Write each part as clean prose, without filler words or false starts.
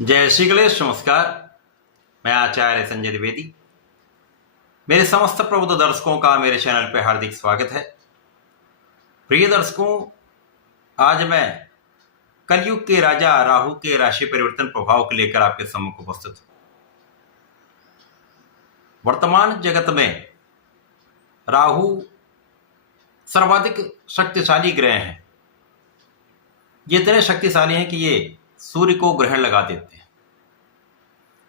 जय श्री गणेश। नमस्कार। मैं आचार्य संजय द्विवेदी। मेरे समस्त प्रबुद्ध दर्शकों का मेरे चैनल पर हार्दिक स्वागत है। प्रिय दर्शकों, आज मैं कलयुग के राजा राहु के राशि परिवर्तन प्रभाव को लेकर आपके सम्मुख उपस्थित हूं। वर्तमान जगत में राहु सर्वाधिक शक्तिशाली ग्रह हैं। ये इतने शक्तिशाली हैं कि ये सूर्य को ग्रहण लगा देते हैं।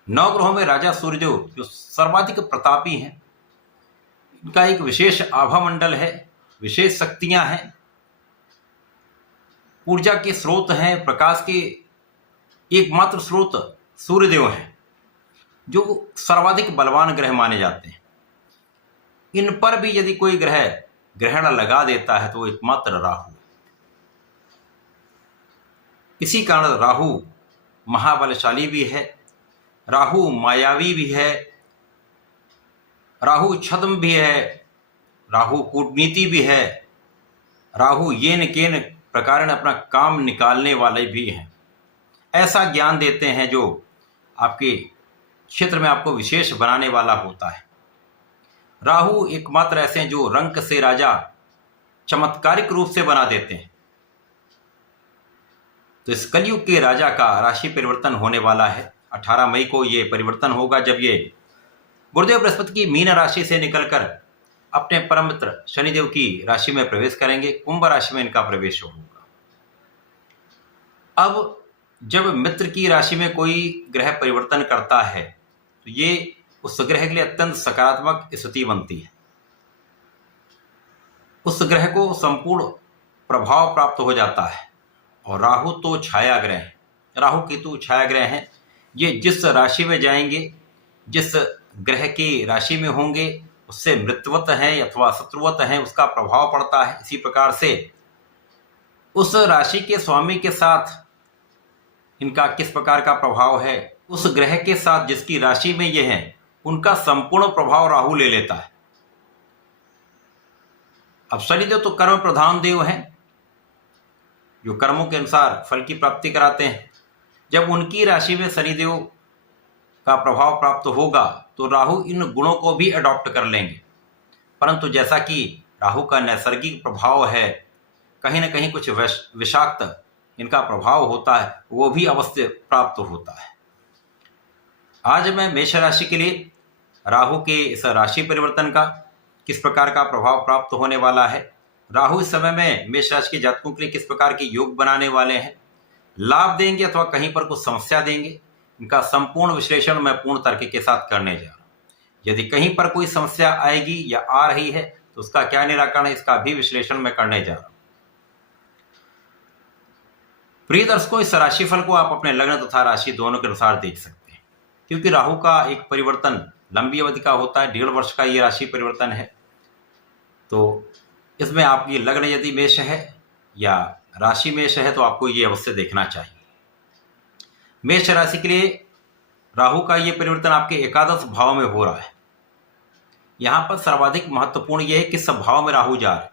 9 ग्रहों में राजा सूर्यदेव जो सर्वाधिक प्रतापी हैं, इनका एक विशेष आभा मंडल है, विशेष शक्तियां हैं, ऊर्जा के स्रोत हैं, प्रकाश के एकमात्र स्रोत सूर्यदेव हैं, जो सर्वाधिक बलवान ग्रह माने जाते हैं। इन पर भी यदि कोई ग्रह ग्रहण लगा देता है तो वो एकमात्र राहु। इसी कारण राहु महाबलशाली भी है, राहु मायावी भी है, राहु छद्म भी है, राहु कूटनीति भी है, राहु येन केन प्रकार अपना काम निकालने वाले भी हैं। ऐसा ज्ञान देते हैं जो आपके क्षेत्र में आपको विशेष बनाने वाला होता है। राहु एकमात्र ऐसे हैं जो रंक से राजा चमत्कारिक रूप से बना देते हैं। तो इस कलयुग के राजा का राशि परिवर्तन होने वाला है। 18 मई को ये परिवर्तन होगा, जब ये गुरुदेव बृहस्पति की मीन राशि से निकलकर अपने परम मित्र शनिदेव की राशि में प्रवेश करेंगे। कुंभ राशि में इनका प्रवेश होगा। अब जब मित्र की राशि में कोई ग्रह परिवर्तन करता है तो ये उस ग्रह के लिए अत्यंत सकारात्मक स्थिति बनती है। उस ग्रह को संपूर्ण प्रभाव प्राप्त हो जाता है। और राहु तो छाया ग्रह है, राहु केतु छाया ग्रह हैं। ये जिस राशि में जाएंगे, जिस ग्रह की राशि में होंगे, उससे मृत्युवत है अथवा शत्रुवत है, उसका प्रभाव पड़ता है। इसी प्रकार से उस राशि के स्वामी के साथ इनका किस प्रकार का प्रभाव है, उस ग्रह के साथ जिसकी राशि में ये है, उनका संपूर्ण प्रभाव राहु ले लेता है। अब शनिदेव तो कर्म प्रधान देव हैं, जो कर्मों के अनुसार फल की प्राप्ति कराते हैं। जब उनकी राशि में शनिदेव का प्रभाव प्राप्त होगा तो राहु इन गुणों को भी अडॉप्ट कर लेंगे। परंतु जैसा कि राहु का नैसर्गिक प्रभाव है, कहीं ना कहीं कुछ विषाक्त इनका प्रभाव होता है, वो भी अवश्य प्राप्त होता है। आज मैं मेष राशि के लिए राहु के इस राशि परिवर्तन का किस प्रकार का प्रभाव प्राप्त होने वाला है, राहु इस समय में मेष राशि के जातकों के लिए किस प्रकार के योग बनाने वाले हैं, लाभ देंगे अथवा कहीं पर कुछ समस्या देंगे, इनका संपूर्ण विश्लेषण मैं पूर्ण तर्क के साथ करने जा रहा हूं। यदि कहीं पर कोई समस्या आएगी या आ रही है तो उसका क्या निराकरण है, इसका भी विश्लेषण मैं करने जा रहा हूं। प्रिय दर्शकों, इस राशिफल को आप अपने लग्न तथा राशि दोनों के अनुसार देख सकते हैं, क्योंकि राहु का एक परिवर्तन लंबी अवधि का होता है। 1.5 वर्ष का ये राशि परिवर्तन है। तो इसमें आपकी लग्न यदि मेष है या राशि मेष है तो आपको ये अवश्य देखना चाहिए। मेष राशि के लिए राहु का ये परिवर्तन आपके एकादश भाव में हो रहा है। यहां पर सर्वाधिक महत्वपूर्ण यह है किस भाव में राहु जा रहा है।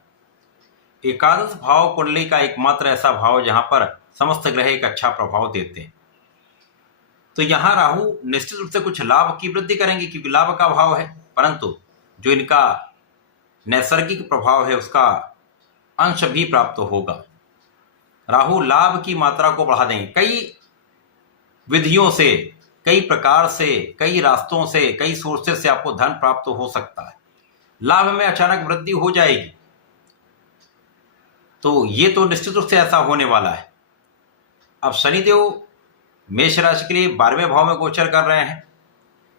एकादश भाव कुंडली का एकमात्र ऐसा भाव जहां पर समस्त ग्रह एक अच्छा प्रभाव देते हैं। तो यहां राहु निश्चित रूप से कुछ लाभ की वृद्धि करेंगे, क्योंकि लाभ का भाव है। परंतु जो इनका नैसर्गिक प्रभाव है उसका अंश भी प्राप्त होगा। राहु लाभ की मात्रा को बढ़ा देंगे। कई विधियों से, कई प्रकार से, कई रास्तों से, कई सोर्सेस से आपको धन प्राप्त हो सकता है। लाभ में अचानक वृद्धि हो जाएगी। तो ये तो निश्चित रूप से ऐसा होने वाला है। अब शनिदेव मेष राशि के लिए 12वें भाव में गोचर कर रहे हैं,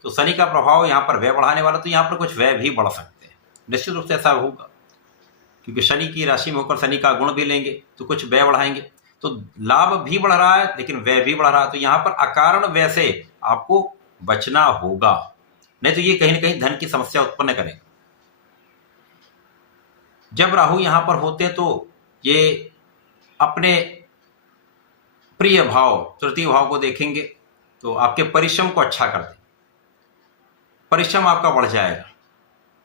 तो शनि का प्रभाव यहाँ पर व्यय बढ़ाने वाला, तो यहाँ पर कुछ व्यय भी बढ़ सकते हैं। निश्चित रूप से ऐसा होगा, क्योंकि शनि की राशि में होकर शनि का गुण भी लेंगे तो कुछ व्यय बढ़ाएंगे। तो लाभ भी बढ़ रहा है लेकिन व्यय भी बढ़ रहा है। तो यहाँ पर अकारण व्यय से आपको बचना होगा, नहीं तो ये कहीं ना कहीं धन की समस्या उत्पन्न करेगा। जब राहु यहाँ पर होते हैं तो ये अपने प्रिय भाव तृतीय भाव को देखेंगे तो आपके परिश्रम को अच्छा कर दें, परिश्रम आपका बढ़ जाएगा।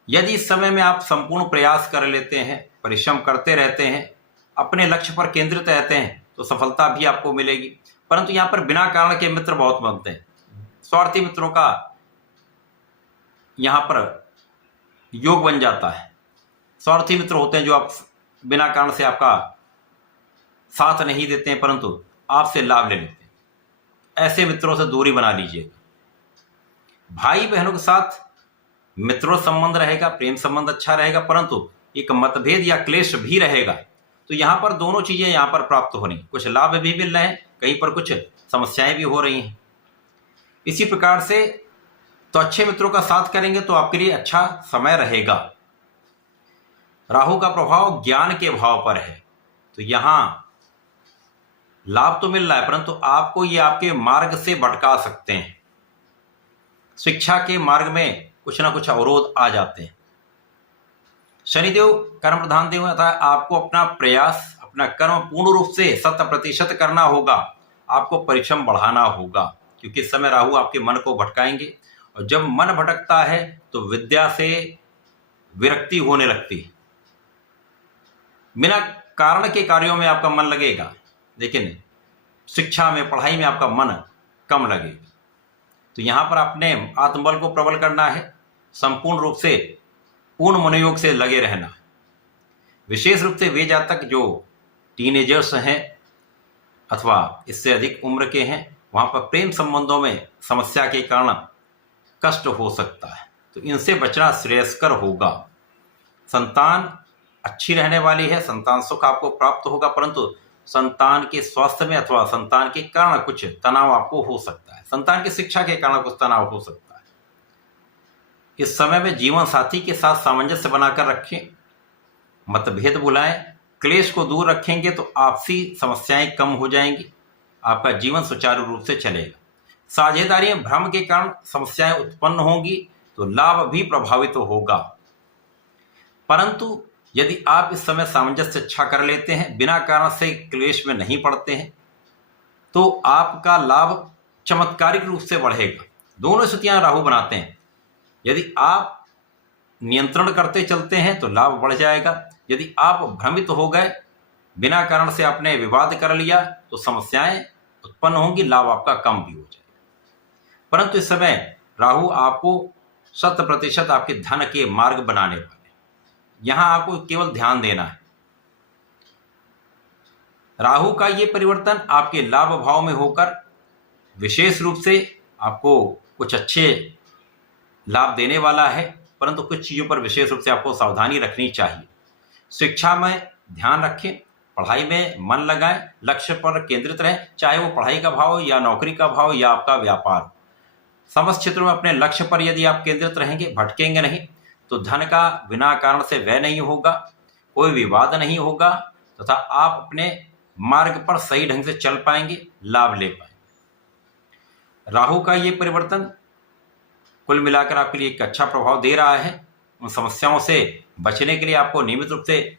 यदि इस समय में आप संपूर्ण प्रयास कर लेते हैं, परिश्रम करते रहते हैं, अपने लक्ष्य पर केंद्रित रहते हैं, तो सफलता भी आपको मिलेगी। परंतु यहाँ पर बिना कारण के मित्र बहुत बनते हैं। स्वार्थी मित्रों का यहाँ पर योग बन जाता है। स्वार्थी मित्र होते हैं जो आप बिना कारण से आपका साथ नहीं देते हैं, परंतु आपसे लाभ ले लेते हैं। ऐसे मित्रों से दूरी बना लीजिए। भाई बहनों के साथ मित्रों संबंध रहेगा, प्रेम संबंध अच्छा रहेगा, परंतु एक मतभेद या क्लेश भी रहेगा। तो यहाँ पर दोनों चीजें यहाँ पर प्राप्त हो रही, कुछ लाभ भी मिल रहे हैं, कहीं पर कुछ समस्याएं भी हो रही हैं। इसी प्रकार से तो अच्छे मित्रों का साथ करेंगे तो आपके लिए अच्छा समय रहेगा। राहु का प्रभाव ज्ञान के भाव पर है, तो यहाँ लाभ तो मिल रहा है, परंतु आपको ये आपके मार्ग से भटका सकते हैं। शिक्षा के मार्ग में कुछ ना कुछ अवरोध आ जाते हैं। शनिदेव कर्म प्रधान देव अतः आपको अपना प्रयास, अपना कर्म पूर्ण रूप से 100% करना होगा। आपको परिश्रम बढ़ाना होगा, क्योंकि इस समय राहु आपके मन को भटकाएंगे, और जब मन भटकता है तो विद्या से विरक्ति होने लगती है। बिना कारण के कार्यों में आपका मन लगेगा, लेकिन शिक्षा में, पढ़ाई में आपका मन कम लगेगा। तो यहाँ पर आपने आत्मबल को प्रबल करना है, संपूर्ण रूप से पूर्ण मनोयोग से लगे रहना। विशेष रूप से वे जातक जो टीनेजर्स हैं अथवा इससे अधिक उम्र के हैं, वहाँ पर प्रेम संबंधों में समस्या के कारण कष्ट हो सकता है, तो इनसे बचना श्रेयस्कर होगा। संतान अच्छी रहने वाली है, संतान सुख आपको प्राप्त होगा, परंतु संतान के स्वास्थ्य में अथवा संतान के कारण कुछ तनाव आपको हो सकता है। संतान की शिक्षा के कारण कुछ तनाव हो सकता है। इस समय में जीवन साथी के साथ सामंजस्य बनाकर रखें, मतभेद भुलाएं, क्लेश को दूर रखेंगे तो आपसी समस्याएं कम हो जाएंगी, आपका जीवन सुचारू रूप से चलेगा। साझेदारी में भ्रम के कारण समस्याएं उत्पन्न होंगी तो लाभ भी प्रभावित होगा, परंतु यदि आप इस समय सामंजस्य अच्छा कर लेते हैं, बिना कारण से क्लेश में नहीं पड़ते हैं, तो आपका लाभ चमत्कारिक रूप से बढ़ेगा। दोनों स्थितियां राहु बनाते हैं। यदि आप नियंत्रण करते चलते हैं तो लाभ बढ़ जाएगा। यदि आप भ्रमित हो गए, बिना कारण से आपने विवाद कर लिया, तो समस्याएं उत्पन्न होंगी, लाभ आपका कम भी हो जाएगा। परंतु इस समय राहु आपको 100% आपके धन के मार्ग बनाने वाले। यहां आपको केवल ध्यान देना है। राहु का ये परिवर्तन आपके लाभ भाव में होकर विशेष रूप से आपको कुछ अच्छे लाभ देने वाला है, परंतु कुछ चीजों पर विशेष रूप से आपको सावधानी रखनी चाहिए। शिक्षा में ध्यान रखें, पढ़ाई में मन लगाएं, लक्ष्य पर केंद्रित रहें, चाहे वो पढ़ाई का भाव या नौकरी का भाव या आपका व्यापार। समस्त क्षेत्रों में अपने लक्ष्य पर यदि आप केंद्रित रहेंगे, भटकेंगे नहीं, तो धन का बिना कारण से व्यय नहीं होगा, कोई विवाद नहीं होगा, तथा आप अपने मार्ग पर सही ढंग से चल पाएंगे, लाभ ले पाएंगे। राहु का ये परिवर्तन कुल मिलाकर आपके लिए एक अच्छा प्रभाव दे रहा है। उन समस्याओं से बचने के लिए आपको नियमित रूप से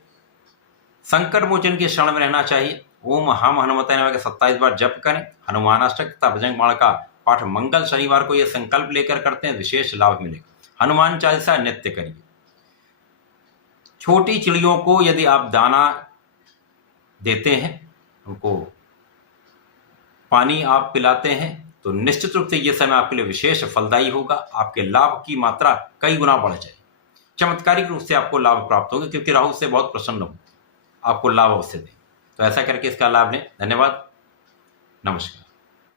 संकट मोचन के शरण में रहना चाहिए। ओम हम हनुमते नमः 27 बार जप करें। हनुमानाष्टक तथा भजन माला का पाठ मंगल शनिवार को यह संकल्प लेकर करते हैं, विशेष लाभ मिलेगा। हनुमान चालीसा नित्य करिए। छोटी चिड़ियों को यदि आप दाना देते हैं, उनको पानी आप पिलाते हैं, तो निश्चित रूप से यह समय आपके लिए विशेष फलदायी होगा। आपके लाभ की मात्रा कई गुना बढ़ जाएगी, चमत्कारिक रूप से आपको लाभ प्राप्त होगा, क्योंकि राहु से बहुत प्रसन्न हो, आपको लाभ अवश्य दे। तो ऐसा करके इसका लाभ लें। धन्यवाद, नमस्कार।